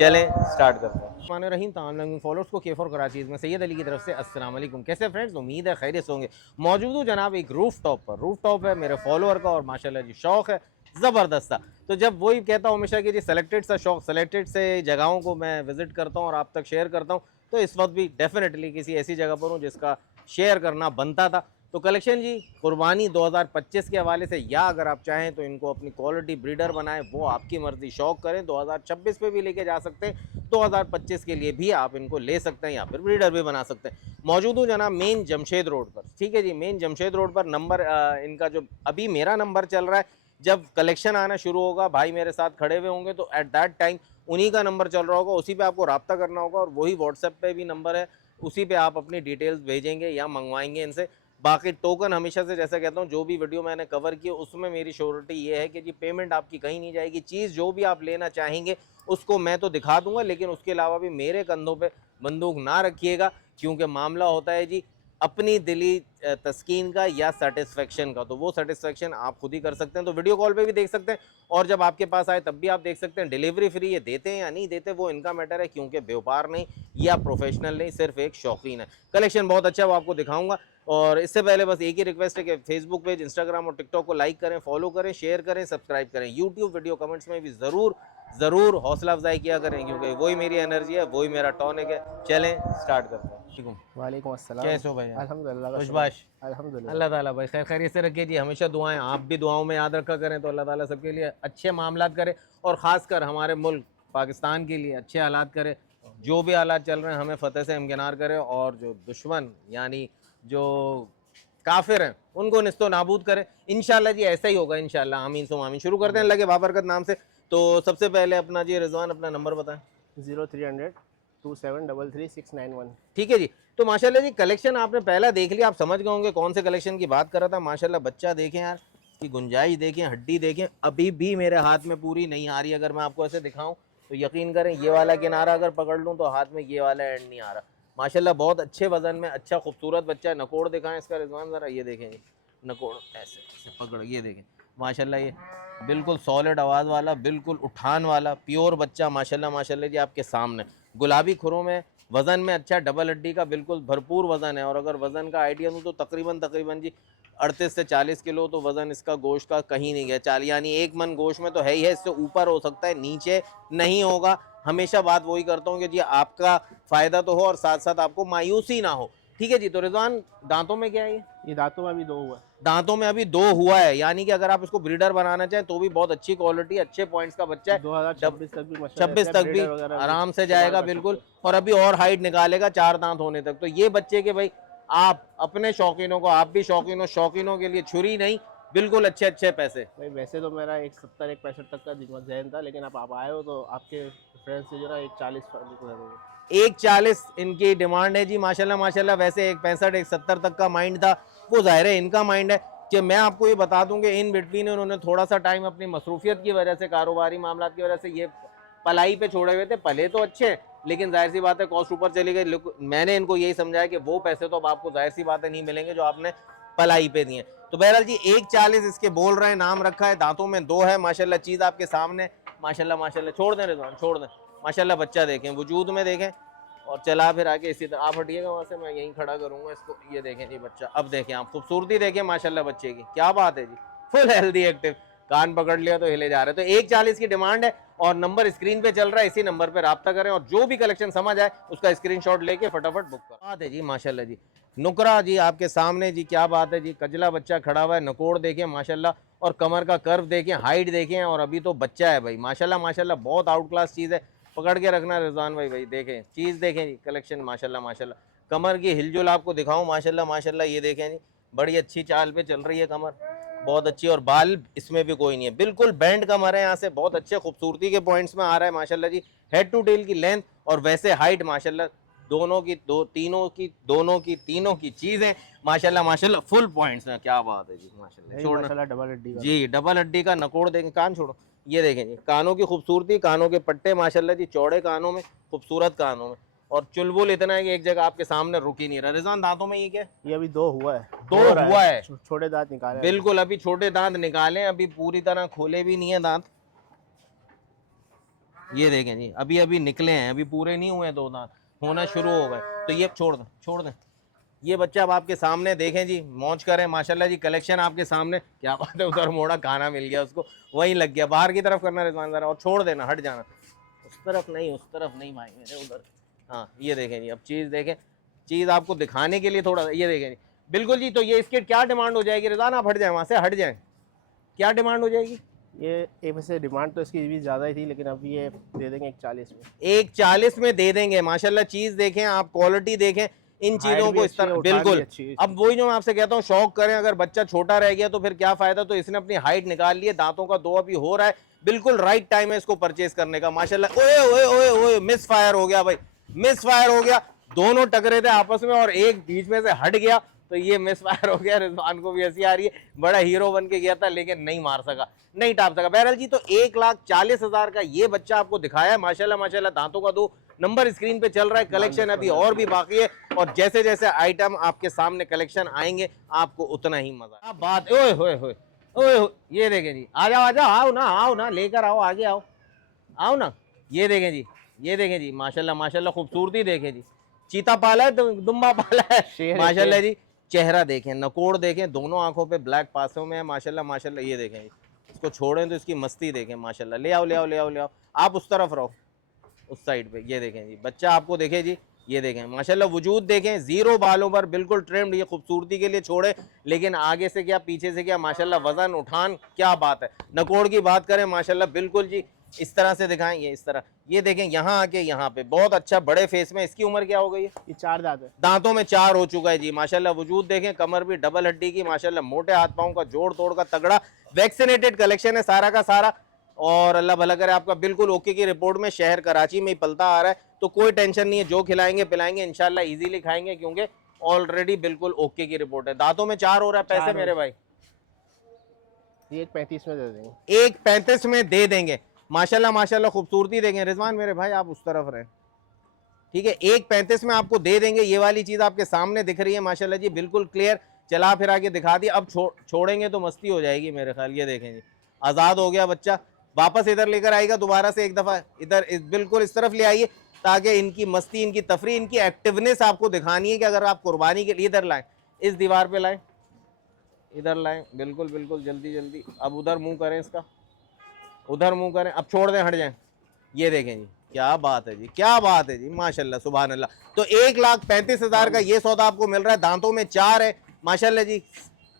चलें स्टार्ट करते हैं। रहीम तमाम फॉलोअर्स को केफ और कराची में सैयद अली की तरफ से अस्सलाम वालेकुम। कैसे फ्रेंड्स, उम्मीद है खैरियत से होंगे। मौजूद हूँ जनाब एक रूफ टॉप पर। रूफ टॉप है मेरे फॉलोअर का और माशाल्लाह जी शौक़ है ज़बरदस्त था। तो जब वही कहता हूँ हमेशा कि जी सेलेक्टेड सा शौक़, सेलेक्टेड से जगहों को मैं विज़िट करता हूँ और आप तक शेयर करता हूँ, तो इस वक्त भी डेफिनेटली किसी ऐसी जगह पर हूँ जिसका शेयर करना बनता था। तो कलेक्शन जी कुर्बानी 2025 के हवाले से, या अगर आप चाहें तो इनको अपनी क्वालिटी ब्रीडर बनाएं, वो आपकी मर्ज़ी। शौक़ करें 2026 पे भी लेके जा सकते हैं, 2025 के लिए भी आप इनको ले सकते हैं या फिर ब्रीडर भी बना सकते हैं। मौजूद हूँ जनाब मेन जमशेद रोड पर, ठीक है जी, मेन जमशेद रोड पर। नंबर इनका जो अभी मेरा नंबर चल रहा है, जब कलेक्शन आना शुरू होगा भाई मेरे साथ खड़े हुए होंगे तो एट दैट टाइम उन्हीं का नंबर चल रहा होगा, उसी पे आपको रब्ता करना होगा और वही व्हाट्सएप पे भी नंबर है, उसी पे आप अपनी डिटेल्स भेजेंगे या मंगवाएंगे इनसे। बाकी टोकन हमेशा से जैसा कहता हूँ, जो भी वीडियो मैंने कवर की उसमें मेरी श्योरिटी ये है कि जी पेमेंट आपकी कहीं नहीं जाएगी। चीज़ जो भी आप लेना चाहेंगे उसको मैं तो दिखा दूंगा, लेकिन उसके अलावा भी मेरे कंधों पे बंदूक ना रखिएगा, क्योंकि मामला होता है जी अपनी दिली तस्कीन का या सेटिस्फेक्शन का। तो वो सेटिस्फेक्शन आप खुद ही कर सकते हैं। तो वीडियो कॉल पे भी देख सकते हैं और जब आपके पास आए तब भी आप देख सकते हैं। डिलीवरी फ्री ये देते हैं या नहीं देते वो इनका मैटर है, क्योंकि व्यापार नहीं या प्रोफेशनल नहीं, सिर्फ एक शौकीन है। कलेक्शन बहुत अच्छा है, वो आपको दिखाऊंगा। और इससे पहले बस एक ही रिक्वेस्ट है कि फेसबुक पेज, इंस्टाग्राम और टिकटॉक को लाइक करें, फॉलो करें, शेयर करें, सब्सक्राइब करें। यूट्यूब वीडियो कमेंट्स में भी ज़रूर हौसला अफजाई किया करें, क्योंकि वही मेरी एनर्जी है, वही मेरा टॉनिक है। चलें स्टार्ट करते हैं। वालेकुम अस्सलाम। कैसे हो भाई? अल्हम्दुलिल्लाह का शुक्र। खुशबाश। अल्हम्दुलिल्लाह। अल्लाह ताला भाई खैर खैरियत से रखे जी। हमेशा दुआएं, आप भी दुआओं में याद रखा करें, तो अल्लाह ताला सबके लिए अच्छे मामलात करे और ख़ासकर हमारे मुल्क पाकिस्तान के लिए अच्छे हालात करे। जो भी हालात चल रहे हैं हमें फ़तेह से हमकिनार करे, और जो दुश्मन यानी जो काफिर हैं उनको निस्तो नाबूद करे। इंशाल्लाह जी ऐसा ही होगा इंशाल्लाह। आमीन सुम आमीन। शुरू करते हैं लगे बाबरकत नाम से। तो सबसे पहले अपना जी रिजवान अपना नंबर बताएं। 0300 2733 691। ठीक है जी। तो माशाल्लाह जी कलेक्शन आपने पहला देख लिया, आप समझ गए होंगे कौन से कलेक्शन की बात कर रहा था। माशाल्लाह बच्चा देखें यार, की गुंजाइश देखें, हड्डी देखें, अभी भी मेरे हाथ में पूरी नहीं आ रही। अगर मैं आपको ऐसे दिखाऊं तो यकीन करें ये वाला किनारा अगर पकड़ लूँ तो हाथ में ये वाला एंड नहीं आ रहा। माशाल्लाह बहुत अच्छे वजन में अच्छा खूबसूरत बच्चा है। नकोड़ दिखाएं इसका रिजवान ज़रा, ये देखें जी नकोड़ ऐसे ऐसे पकड़, ये देखें माशाल्लाह, ये बिल्कुल सॉलिड आवाज़ वाला, बिल्कुल उठान वाला प्योर बच्चा। माशाल्लाह माशाल्लाह जी आपके सामने गुलाबी खुरों में, वज़न में अच्छा, डबल हड्डी का बिल्कुल भरपूर वज़न है। और अगर वज़न का आइडिया दूँ तो तकरीबन जी 38 से 40 किलो तो वज़न इसका गोश्त का कहीं नहीं गया। 40 यानी 1 मन गोश्त में तो है ही है, इससे ऊपर हो सकता है, नीचे नहीं होगा। हमेशा बात वही करता हूँ कि जी आपका फ़ायदा तो हो और साथ साथ आपको मायूसी ना हो। ठीक है जी। तो रिजवान दांतों में क्या है ये दांतों में अभी 2 हुआ है। दांतों में अभी 2 हुआ है, यानी कि अगर आप इसको ब्रीडर बनाना चाहें तो भी बहुत अच्छी क्वालिटी, अच्छे पॉइंट्स का बच्चा है। 2026 तक भी माशाल्लाह 26 तक भी आराम से जाएगा बिल्कुल, और अभी और हाइट निकालेगा 4 दांत होने तक। तो ये बच्चे के भाई आप अपने शौकीनों को, आप भी शौकीन हो, शौकीनों के लिए छुरी नहीं, बिल्कुल अच्छे अच्छे पैसे। भाई वैसे तो मेरा 170 165 तक का जहन था, लेकिन अब आप आए हो तो आपके फ्रेंड्स से जो ना 140 देंगे। 140 इनकी डिमांड है जी। माशाल्लाह माशाल्लाह। वैसे 165 170 तक का माइंड था, वो जाहिर है इनका माइंड है। कि मैं आपको ये बता दूं कि इन बिटवीन उन्होंने थोड़ा सा टाइम अपनी मसरूफियत की वजह से, कारोबारी मामला की वजह से ये पलाई पे छोड़े हुए थे। पले तो अच्छे हैं, लेकिन जाहिर सी बात है कॉस्ट ऊपर चली गई। मैंने इनको यही समझाया कि वो पैसे तो अब आपको जाहिर सी बात है नहीं मिलेंगे जो आपने पलाई पे दिए। तो बहरहाल जी 140 इसके बोल रहे हैं, नाम रखा है, दांतों में 2 है। माशाल्लाह चीज़ आपके सामने माशाल्लाह माशाल्लाह। छोड़ दें रिजवान, छोड़ दें। माशाल्लाह बच्चा देखें, वजूद में देखें, और चला फिर आके इसी तरह आप हटिएगा वहाँ से, मैं यहीं खड़ा करूँगा इसको। ये देखें जी बच्चा, अब देखें आप खूबसूरती देखें माशाल्लाह बच्चे की, क्या बात है जी, फुल हेल्दी एक्टिव। कान पकड़ लिया तो हिले जा रहे। तो 140 की डिमांड है और नंबर स्क्रीन पे चल रहा है, इसी नंबर पे रब्ता करें और जो भी कलेक्शन समझ आए उसका स्क्रीनशॉट लेके फटाफट बुक कर। बात है जी माशाल्लाह जी। नुकरा जी आपके सामने जी, क्या बात है जी, कजला बच्चा खड़ा हुआ है। नकोड़ देखें माशाल्लाह, और कमर का कर्व देखें, हाइट देखें, और अभी तो बच्चा है भाई। माशाल्लाह माशाल्लाह बहुत आउट क्लास चीज़ है। पकड़ के रखना रिजवान भाई। भाई देखें चीज़, देखें जी कलेक्शन माशाल्लाह माशाल्लाह। कमर की हिलजुल आपको दिखाऊं माशाल्लाह माशाल्लाह, ये देखें जी बड़ी अच्छी चाल पे चल रही है कमर, बहुत अच्छी। और बाल इसमें भी कोई नहीं है, बिल्कुल बैंड कमर है। यहाँ से बहुत अच्छे खूबसूरती के पॉइंट्स में आ रहा है माशाल्लाह जी। हेड टू टेल की लेंथ और वैसे हाइट माशाल्लाह, दोनों की तीनों की चीज़ें माशाल्लाह माशाल्लाह फुल पॉइंट्स हैं। क्या बात है जी माशाल्लाह। छोड़ना डबल हड्डी का जी, डबल हड्डी का नकोड़ देखें, कान छोड़ो, ये देखें जी कानों की खूबसूरती, कानों के पट्टे माशाल्लाह जी, चौड़े कानों में, खूबसूरत कानों में, और चुलबुल इतना है कि एक जगह आपके सामने रुक ही नहीं रहा। रिजवान दांतों में ये क्या है? ये अभी 2 हुआ है। 2 हुआ है। छोटे दांत निकाले बिल्कुल अभी छोटे दांत निकाले, अभी पूरी तरह खोले भी नहीं है दांत। ये देखें जी, अभी अभी निकले हैं, अभी पूरे नहीं हुए, 2 दांत होना शुरू हो गए। तो ये छोड़ दें, छोड़ दें। ये बच्चा अब आपके सामने देखें जी, मौज करें माशाल्लाह जी, कलेक्शन आपके सामने। क्या बात है, उधर मोड़ा खाना मिल गया उसको, वहीं लग गया। बाहर की तरफ करना रिजवान ज़रा, और छोड़ देना, हट जाना। उस तरफ नहीं, उस तरफ नहीं भाई मेरे, उधर। हाँ ये देखें जी, अब चीज़ देखें, चीज़ आपको दिखाने के लिए थोड़ा, ये देखें जी, बिल्कुल जी। तो ये इसकी क्या डिमांड हो जाएगी रिजवान? आप हट जाएँ वहाँ से, हट जाएँ, क्या डिमांड हो जाएगी? ये एक वैसे डिमांड तो इसकी भी ज़्यादा ही थी, लेकिन अब ये दे देंगे 140 में। 140 में दे देंगे माशाल्लाह। चीज़ देखें आप, क्वालिटी देखें इन चीज़ों हाइट भी को, इस अच्छी है, तरह उठान भी बिल्कुल। अच्छी है अब इसकी। वही जो मैं आपसे कहता हूँ, शौक करें, अगर बच्चा छोटा रह गया तो फिर क्या फ़ायदा। तो इसने अपनी हाइट निकाल ली है, दांतों का 2 अभी हो रहा है, बिल्कुल राइट टाइम है इसको परचेज करने का माशाल्लाह। ओए ओए ओए ओए, मिस फायर हो गया भाई, मिस फायर हो गया। दोनों टकरे थे आपस में और एक बीच में से हट गया, तो ये मिस फायर हो गया। रिजवान को भी हंसी आ रही है, बड़ा हीरो बन के गया था लेकिन नहीं मार सका, नहीं टाप सका। बहरहाल जी, तो 1,40,000 का ये बच्चा आपको दिखाया है माशाल्लाह माशाल्लाह। दांतों का 2 नंबर स्क्रीन पे चल रहा है, कलेक्शन अभी और भी बाकी है, और जैसे जैसे आइटम आपके सामने कलेक्शन आएंगे आपको उतना ही मजा। क्या बात, ओए होए होए ओए होए, ये देखें जी, आ जाओ आ जाओ, आओ ना, लेकर आओ, आगे आओ, आओ ना। ये देखें जी, ये देखें जी, माशाल्लाह माशाल्लाह, खूबसूरती देखें जी। चीता पाला है, दुम्बा पाला है शेर है, माशाल्लाह शेर। जी। चेहरा देखें, नकोड़ देखें, दोनों आंखों पे ब्लैक पासों में है माशाल्लाह माशाल्लाह। ये देखें जी, इसको छोड़ें तो इसकी मस्ती देखें माशाल्लाह। ले आओ ले आओ ले आओ ले आओ, आप उस तरफ रहो, उस साइड पे। ये देखें जी, बच्चा आपको देखे जी, ये देखें माशाल्लाह, वजूद देखें, 0 बालों पर, बिल्कुल ट्रिम्ड। ये खूबसूरती के लिए छोड़े, लेकिन आगे से क्या पीछे से क्या माशाल्लाह, वजन उठान, क्या बात है। नकोड़ की बात करें माशाल्लाह, बिल्कुल जी इस तरह से दिखाएं, ये इस तरह। ये देखें यहाँ आके, यहाँ पे बहुत अच्छा बड़े फेस में। इसकी उम्र क्या हो गई है? ये 4 दांत है। दांतों में 4 हो चुका है जी माशाल्लाह। वजूद देखें, कमर भी डबल हड्डी की माशाल्लाह, मोटे हाथ पाँव का, जोड़ तोड़ का तगड़ा वैक्सीनेटेड कलेक्शन है सारा का सारा। और अल्लाह भला करे आपका, बिल्कुल ओके की रिपोर्ट में, शहर कराची में ही पलता आ रहा है, तो कोई टेंशन नहीं है। जो खिलाएंगे पिलाएंगे इंशाल्लाह इजीली खाएंगे, क्योंकि ऑलरेडी बिल्कुल ओके की रिपोर्ट है। दांतों में 4 हो रहा है। पैसे मेरे भाई ये 135 में दे देंगे। 1,35 में दे देंगे माशाल्लाह माशाल्लाह। खूबसूरती देंगे रिजवान मेरे भाई, आप उस तरफ रहें, ठीक है। 1,35 में आपको दे देंगे। ये वाली चीज़ आपके सामने दिख रही है माशाल्लाह जी, बिल्कुल क्लियर चला फिरा के दिखा दिया। अब छोड़ेंगे तो मस्ती हो जाएगी मेरे ख्याल। ये देखें जी, आज़ाद हो गया बच्चा, वापस इधर लेकर आएगा दोबारा से एक दफ़ा, इधर बिल्कुल इस तरफ ले आइए, ताकि इनकी मस्ती, इनकी तफरी, इनकी एक्टिवनेस आपको दिखानी है कि अगर आप कुर्बानी के लिए, इधर लाएँ, इस दीवार पे लाएँ, इधर लाएँ, बिल्कुल बिल्कुल, जल्दी जल्दी। अब उधर मुंह करें इसका, उधर मुंह करें, अब छोड़ दें, हट जाएं। ये देखें जी, क्या बात है जी, क्या बात है जी माशाल्लाह, सुभान अल्लाह। तो 1,35,000 का ये सौदा आपको मिल रहा है। दांतों में 4 है माशाल्लाह जी,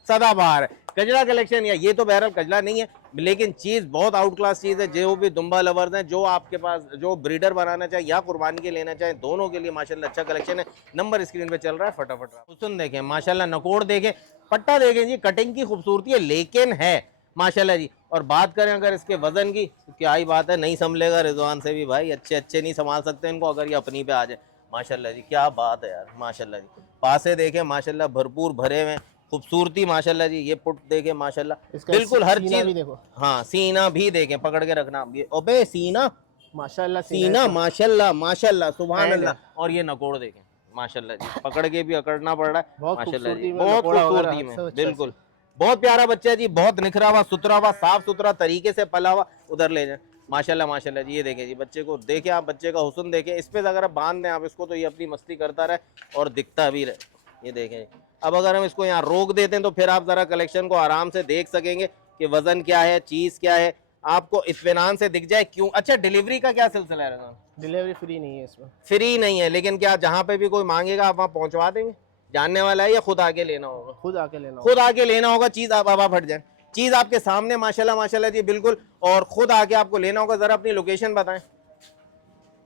सदाबहार है। कजला कलेक्शन, या ये तो बहरहाल कजला नहीं है, लेकिन चीज़ बहुत आउट क्लास चीज़ है। जो भी दुम्बा लवर्स हैं, जो आपके पास जो ब्रीडर बनाना चाहे या कुर्बानी के लेना चाहे, दोनों के लिए माशाल्लाह अच्छा कलेक्शन है। नंबर स्क्रीन पे चल रहा है, फटाफट हुस्न देखें माशाल्लाह, नकोड़ देखें, पट्टा देखें जी, कटिंग की खूबसूरती है, लेकिन है माशाल्लाह जी। और बात करें अगर इसके वजन की, तो क्या ही बात है, नहीं संभलेगा रिजवान से भी भाई, अच्छे अच्छे नहीं संभाल सकते इनको, अगर ये अपनी पे आ जाए माशाल्लाह जी। क्या बात है यार माशाल्लाह जी। पासे देखें माशाल्लाह, भरपूर भरे हुए, खूबसूरती माशाल्लाह जी। ये पुट देखें माशाल्लाह, बिल्कुल हर सीना भी चीज। देखो। हाँ सीना भी देखें, पकड़ के रखना ये, ओबे सीना, माशाल्लाह सीना माशाल्लाह माशाल्लाह, सुभान बैंड है। अल्लाह। और ये नकोड़ देखें माशाल्लाह जी, पकड़ के भी अकड़ना पड़ रहा है बहुत माशाल्लाह जी, खूबसूरती में, बहुत नकोड़ा वगैरह खूबसूरती में, सब अच्छा बिल्कुल बहुत प्यारा बच्चा है जी, बहुत निखरा हुआ, सुथरा हुआ, साफ सुथरा तरीके से पला हुआ। उधर ले जाए माशाल्लाह माशाल्लाह जी। ये देखें जी, बच्चे को देखें आप, बच्चे का हुस्न देखें, इस पे अगर आप बांध दें आप इसको, तो ये अपनी मस्ती करता रहे और दिखता भी रहे। ये देखें, अब अगर हम इसको यहाँ रोक देते हैं तो फिर आप ज़रा कलेक्शन को आराम से देख सकेंगे कि वज़न क्या है, चीज़ क्या है, आपको इत्मीनान से दिख जाए। क्यों? अच्छा, डिलीवरी का क्या सिलसिला है रज़ान? डिलीवरी फ्री नहीं है इसमें। फ्री नहीं है, लेकिन क्या जहाँ पे भी कोई मांगेगा आप वहाँ पहुँचवा देंगे? जानने वाला है या खुद आके लेना होगा? खुद आके लेना खुद आके लेना होगा। चीज़ आप हट जाए, चीज़ आपके सामने माशाल्लाह माशाल्लाह जी, बिल्कुल। और खुद आके आपको लेना होगा। ज़रा अपनी लोकेशन बताएं।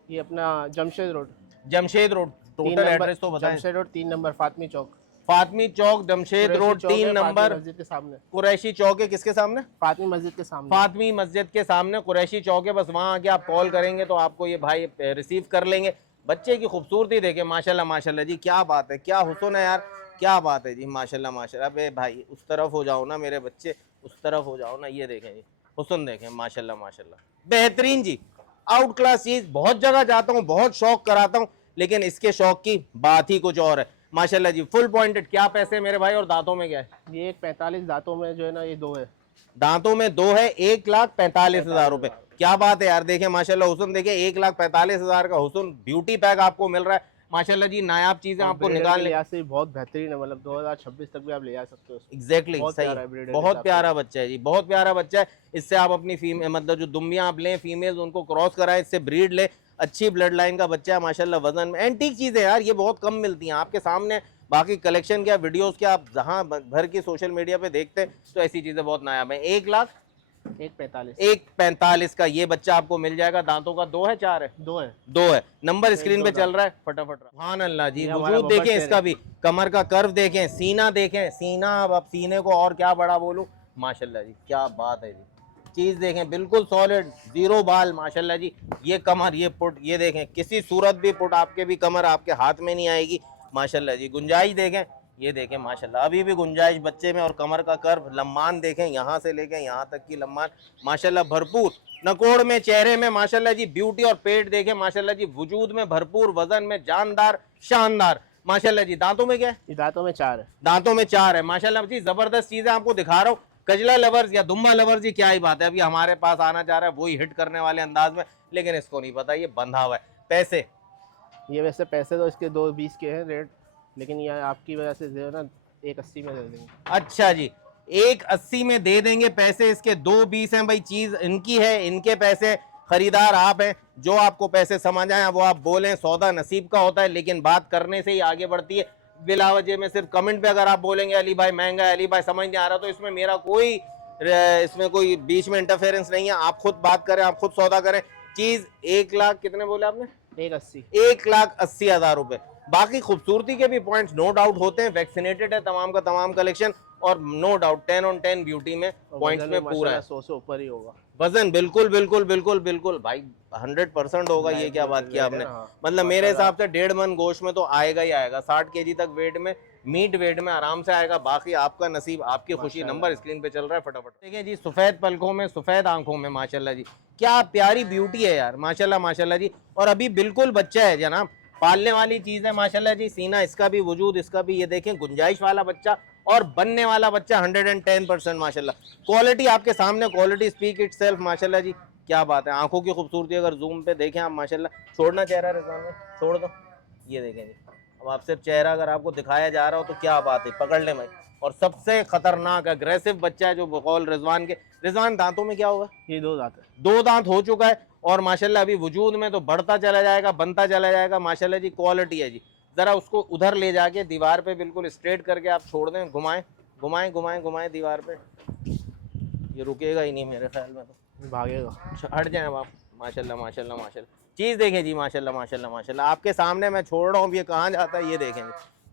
ये अपना Jamshed road, Jamshed road, total address तो बताएं। जमशेद रोड 3 नंबर, फातमी चौक। फातमी चौक, जमशेद रोड 3 नंबर, मस्जिद के सामने। कुरैशी चौक है, किसके सामने? फातमी मस्जिद के सामने। फातमी मस्जिद के सामने कुरैशी चौक है। बस वहाँ आके आप कॉल करेंगे तो आपको ये भाई रिसीव कर लेंगे। बच्चे की खूबसूरती देखें माशाल्लाह माशाल्लाह जी, क्या बात है, क्या हुस्न है यार, क्या बात है जी माशाल्लाह माशाल्लाह। अबे भाई उस तरफ हो जाओ ना मेरे बच्चे, उस तरफ हो जाओ ना। ये देखें जी, हुस्न देखें माशाल्लाह माशाल्लाह, बेहतरीन जी, आउट क्लास चीज़। बहुत जगह जाता हूँ, बहुत शौक कराता हूँ, लेकिन इसके शौक की बात ही कुछ और है माशाल्लाह जी। Full pointed. क्या पैसे मेरे भाई, और दांतों में क्या है? ये 1,45 दांतों में जो है ना, ये 2 है। दांतों में 2 है, 1,45,000 रुपए। क्या बात है यार, देखें माशाल्लाह हुस्न देखें, 1,45,000 का हुस्न ब्यूटी पैक आपको मिल रहा है माशाल्लाह जी। नायाब चीजें आपको निकालने लिहाज से बहुत बेहतरीन है, मतलब 2026 तक भी आप ले जा सकते हो उसको। एग्जैक्टली बहुत सही, प्यारा है breeder के बहुत हिसाब प्यारा बच्चा है जी, बहुत प्यारा बच्चा है। इससे आप अपनी फीमेल मतलब जो दुम्बियां आप लें फीमेल्स उनको क्रॉस कराएं, इससे ब्रीड ले, अच्छी ब्लड लाइन का बच्चा है माशाल्लाह। वजन में एंटीक चीजें यार ये बहुत कम मिलती हैं आपके सामने, बाकी कलेक्शन क्या वीडियोस क्या आप जहां भर की सोशल मीडिया पे देखते हैं तो ऐसी चीजें बहुत नायाब है। 1,45,000 1,45 1,45 का ये बच्चा आपको मिल जाएगा। दांतों का 2 है 4 है? 2 है। 2 है। नंबर स्क्रीन दो पे चल दांत। रहा है, फटाफट। सुभान अल्लाह जी, ये हमारा वजूद बब्बर देखें शेर इसका है। भी, कमर का कर्व देखें, सीना देखें, सीना अब सीने को और क्या बड़ा बोलूं माशाल्लाह जी, क्या बात है जी। चीज देखें बिल्कुल सॉलिड, जीरो बाल माशाल्लाह जी। ये कमर, ये पुट, ये देखें, किसी सूरत भी पुट आपके भी कमर आपके हाथ में नहीं आएगी माशाल्लाह जी। गुंजाइश देखें, ये देखें माशाल्लाह, अभी भी गुंजाइश बच्चे में। और कमर का कर्व, लम्मान देखें, यहाँ से लेके यहाँ तक की लम्मान माशाल्लाह भरपूर। नकोड़ में, चेहरे में माशाल्लाह जी ब्यूटी। और पेट देखें माशाल्लाह जी, वजूद में भरपूर, वजन में जानदार, शानदार माशाल्लाह जी। दांतों में क्या है? ये दांतों में 4 है। दांतों में 4 है माशाल्लाह जी। जबरदस्त चीजें आपको दिखा रहा हूँ। कजला लवर्स या दुम्बा लवर्स, ये क्या ही बात है, अभी हमारे पास आना चाह रहा है वही हिट करने वाले अंदाज में, लेकिन इसको नहीं पता ये बंधा हुआ है। पैसे ये वैसे पैसे तो इसके 2,20 के हैं रेट, लेकिन ये आपकी वजह से जो है ना 1,80 में दे देंगे। अच्छा जी, 1,80 में दे देंगे पैसे इसके। 2,20 हैं भाई, चीज इनकी है, इनके पैसे, खरीदार आप हैं। जो आपको पैसे समझ आए वो आप बोलें, सौदा नसीब का होता है, लेकिन बात करने से ही आगे बढ़ती है। बिला वजह में सिर्फ कमेंट पे अगर आप बोलेंगे अली भाई महंगा है, अली भाई समझ नहीं आ रहा, तो इसमें मेरा कोई इसमें कोई बीच में इंटरफेरेंस नहीं है। आप खुद बात करें, आप खुद सौदा करें। चीज 1 लाख कितने बोले आपने? 1,80। 1,80,000 रुपए। बाकी खूबसूरती के भी पॉइंट्स नो डाउट होते हैं, वैक्सीनेटेड है तमाम का तमाम कलेक्शन, और नो डाउट 10 on 10 ब्यूटी में पॉइंट्स में पूरा है। 100 से ऊपर ही होगा वजन बिल्कुल बिल्कुल बिल्कुल बिल्कुल भाई 100% होगा। ये क्या बात किया आपने, मतलब मेरे हिसाब से 1.5 मन गोश्त में तो आएगा ही आएगा। 60 kg तक वेट में, मीट वेट में आराम से आएगा। बाकी आपका नसीब, आपकी खुशी। नंबर स्क्रीन पे चल रहा है, फटाफट देखिए जी। सफेद पलकों में, सफेद आंखों में माशाल्लाह जी, क्या प्यारी ब्यूटी है यार माशाल्लाह माशाल्लाह जी। और अभी बिल्कुल बच्चा है जनाब, पालने वाली चीज है माशाल्लाह जी। सीना इसका भी, वजूद इसका भी, ये देखें गुंजाइश वाला बच्चा और बनने वाला बच्चा 110% माशाल्लाह। क्वालिटी आपके सामने, क्वालिटी स्पीक इटसेल्फ माशाल्लाह जी। क्या बात है, आंखों की खूबसूरती अगर जूम पे देखें आप माशाल्लाह। छोड़ना चेहरा रिजवान में, छोड़ दो, ये देखें जी। अब आप सिर्फ चेहरा अगर आपको दिखाया जा रहा हो तो क्या बात है, पकड़ ले भाई। और सबसे खतरनाक अग्रेसिव बच्चा है जो बकौल रिजवान के। रिजवान दांतों में क्या होगा? ये 2 दांत है। 2 दांत हो चुका है, और माशाल्लाह अभी वजूद में तो बढ़ता चला जाएगा, बनता चला जाएगा माशाल्लाह जी। क्वालिटी है जी। जरा उसको उधर ले जाके दीवार पे बिल्कुल स्ट्रेट करके आप छोड़ दें, घुमाएं घुमाएं घुमाएं घुमाएं दीवार पे, ये रुकेगा ही नहीं मेरे ख्याल में, तो भागेगा। हट जाए आप। माशाल्लाह माशाल्लाह माशाल्लाह। चीज़ देखें जी माशाल्लाह माशाल्लाह माशाल्लाह, आपके सामने मैं छोड़ रहा हूँ, ये कहाँ जाता है ये देखें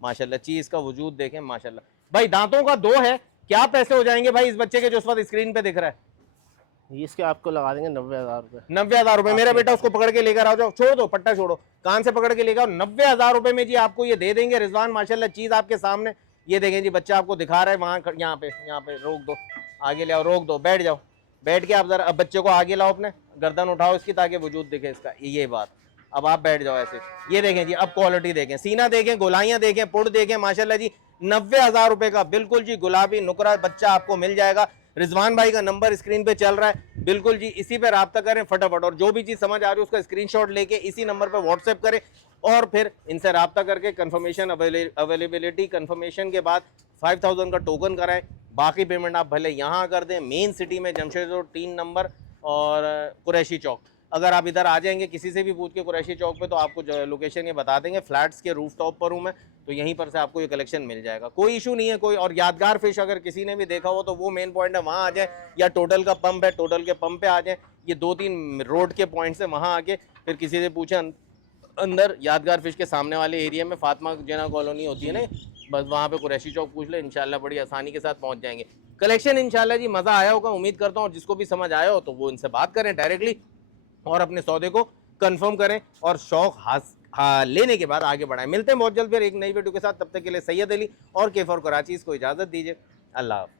माशाल्लाह। चीज़ का वजूद देखें माशाल्लाह। भाई दांतों का 2 है, क्या पैसे हो जाएंगे भाई इस बच्चे के जो इस वक्त स्क्रीन पे दिख रहा है? इसके आपको लगा देंगे 90,000 रुपये। 90,000 रुपए। मेरा बेटा उसको पकड़ के लेकर आओ, जाओ, छोड़ दो, पट्टा छोड़ो, कान से पकड़ के लेकर आओ। 90,000 रुपए में जी आपको ये दे देंगे रिजवान माशाल्लाह। चीज आपके सामने, ये देखें जी, बच्चा आपको दिखा रहा है वहाँ, यहाँ पे रोक दो, आगे ले आओ, रोक दो, बैठ जाओ। बैठ के आप जरा अब बच्चे को आगे लाओ, अपने गर्दन उठाओ इसकी, ताकि वजूद दिखे इसका, ये बात। अब आप बैठ जाओ ऐसे। ये देखें जी, अब क्वालिटी देखें, सीना देखें, गोलाइयाँ देखें, पुड़ देखें माशाल्लाह जी। 90,000 रुपए का बिल्कुल जी गुलाबी नुकरा बच्चा आपको मिल जाएगा। रिजवान भाई का नंबर स्क्रीन पे चल रहा है, बिल्कुल जी इसी पे राब्ता करें फटाफट। और जो भी चीज़ समझ आ रही है उसका स्क्रीनशॉट लेके इसी नंबर पे व्हाट्सएप करें, और फिर इनसे राब्ता करके कंफर्मेशन, अवेलेबिलिटी कंफर्मेशन के बाद 5,000 का टोकन कराएं। बाकी पेमेंट आप भले यहाँ कर दें, मेन सिटी में जमशेद रोड 3 नंबर और कुरैशी चौक। अगर आप इधर आ जाएंगे किसी से भी पूछ के कुरैशी चौक पे, तो आपको जो लोकेशन ये बता देंगे। फ्लैट्स के रूफ टॉप पर हूँ मैं, तो यहीं पर से आपको ये कलेक्शन मिल जाएगा, कोई इशू नहीं है कोई। और यादगार फिश अगर किसी ने भी देखा हो तो वो मेन पॉइंट है, वहाँ आ जाए, या टोटल का पंप है, टोटल के पंप पे आ जाए। ये 2-3 रोड के पॉइंट से वहाँ आके फिर किसी से पूछे अंदर यादगार फिश के सामने वाले एरिया में फातिमा जना कॉलोनी होती है ना, बस वहाँ पे कुरैशी चौक पूछ ले, इंशाल्लाह बड़ी आसानी के साथ पहुँच जाएंगे। कलेक्शन इंशाल्लाह जी मज़ा आया होगा, उम्मीद करता हूँ। और जिसको भी समझ आया हो तो वो इनसे बात करें डायरेक्टली, और अपने सौदे को कंफर्म करें, और शौक लेने के बाद आगे बढ़ाएं। मिलते हैं बहुत जल्द फिर एक नई वीडियो के साथ, तब तक के लिए सैयद अली और केफर कराची को इजाज़त दीजिए। अल्लाह हाफ़िज़।